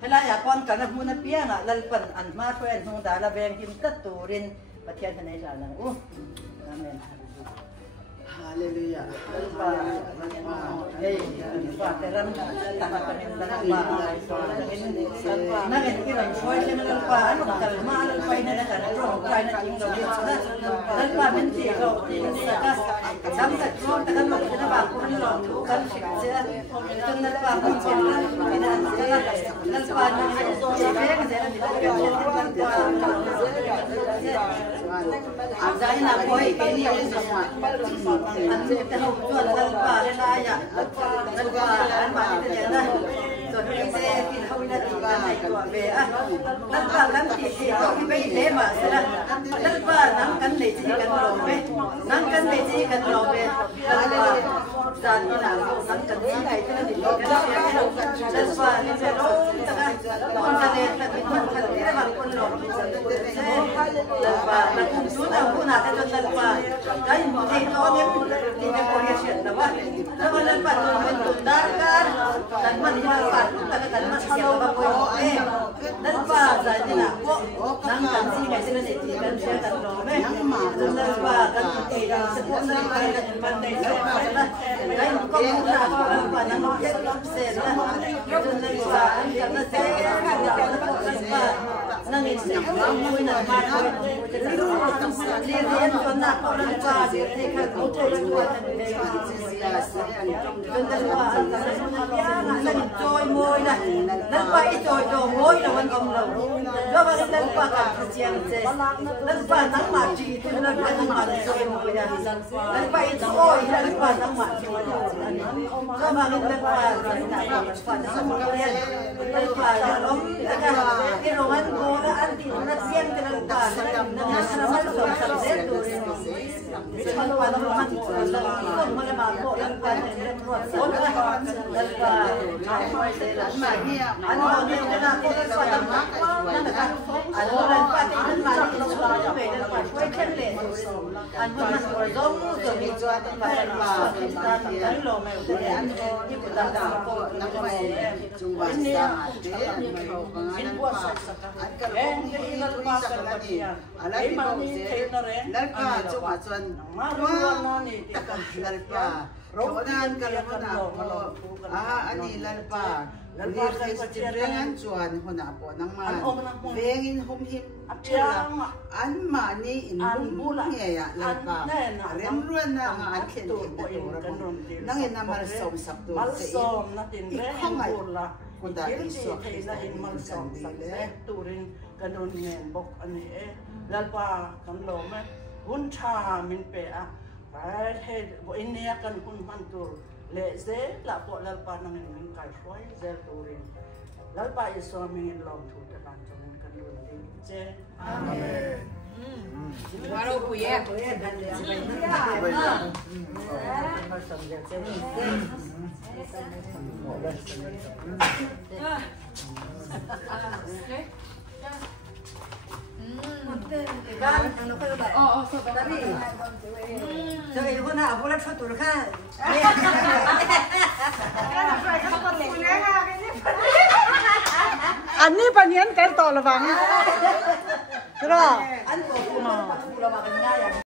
Hela ya kon kana huna pianga lalpan an ma tuen hung da la beng him tat turin pathian hanai sa lang amen Haleluya. Teram tanah panen lalpa nangin kiran soy sen lalpa anu kalma lalpa ina na kana ro kai na ting lo lalpa binti lo tin ka sam ka ro ta kan lo na ba kun lo tu kan sik se tun lalpa kun chen ina kala lalpa na beng se na Azai na koi ini yang sama. Anjir tahu jual lalpa lelaya. Lalpa lalpa itu jangan. So ini saya kita hawina tiga naik dua bea. Lalpa kan tiga kita ini mas. Lalpa nang kan leci kan lobe. Nang kan leci kan lobe. Lalpa dan ini nang kan tiga itu nanti kan. Lalpa ini sebelum tengah. Kon kan tapi kon kan tidak makon lobe. Lalpa sudah pun ada lalpa. Kaya dito ni decoration na ba? Naman pa mentundarkan dan melihat katakan siapa apa yang dan pa jadi nak nang kan si mai sila ni kan siya kan no me dan pa kan kita sebut na kan pandai sa kaya ko muna pa nang set na dan pa kan sa nang isip mo na ma lihat ko na ko lang pa di kan ko tuwa Joy môi này, lần qua ít joy đồ môi là vẫn ông đầu, do vậy lần qua cả chiang chế, lần qua nắng mặt chỉ thì lần qua nắng mặt joy môi này, lần qua ít joy lần qua nắng mặt chỉ do vậy lần qua nắng mặt liền, lần qua là ông cái đồ ăn cô nó ăn thì nó riêng cái lần qua nó ăn nó sạch sẽ rồi, lần qua nó ăn lần qua mà bộ lần qua lần qua lần qua mà kia anh nói đi cái nào cũng phải làm mátนั่นแหละanh nói lần qua thì anh mà đi lâu lâu về lần qua quay chân lên anh nói mình giống rồi đi cho anh mà lần qua chúng ta tập đánh lò mèo để anh như của ta đã có năm ngày chung với ta để anh qua anh cần cái lần qua cần là gì anh mà đi thấy nó đấy lần qua chung mà xuân lần qua Ronan kalau nak ani lalpa lihat kecenderungan cuan hona po nang man vengin hum him an mani in hum ya lalpa remruan na nga an ken nang in namal som sabdo malsom natin ikhomay kunda iso in malsom sakse turin kanon men bok ani lalpa kan lo me hun cha min pe a Right head, bo ini akan pun pantur. Leze, lapor lalpa nang ingin kalfoy, zel turin. Lalpa iso mingin long tu tekan jangan kendun je. Amen. Baru puye. Kan, ano kayo ba? Oo, so Tapi, so kayo ko na, bulat sa tulka. Ani panian kan to labang. Pero Ano po, kung magpapula maganda yan.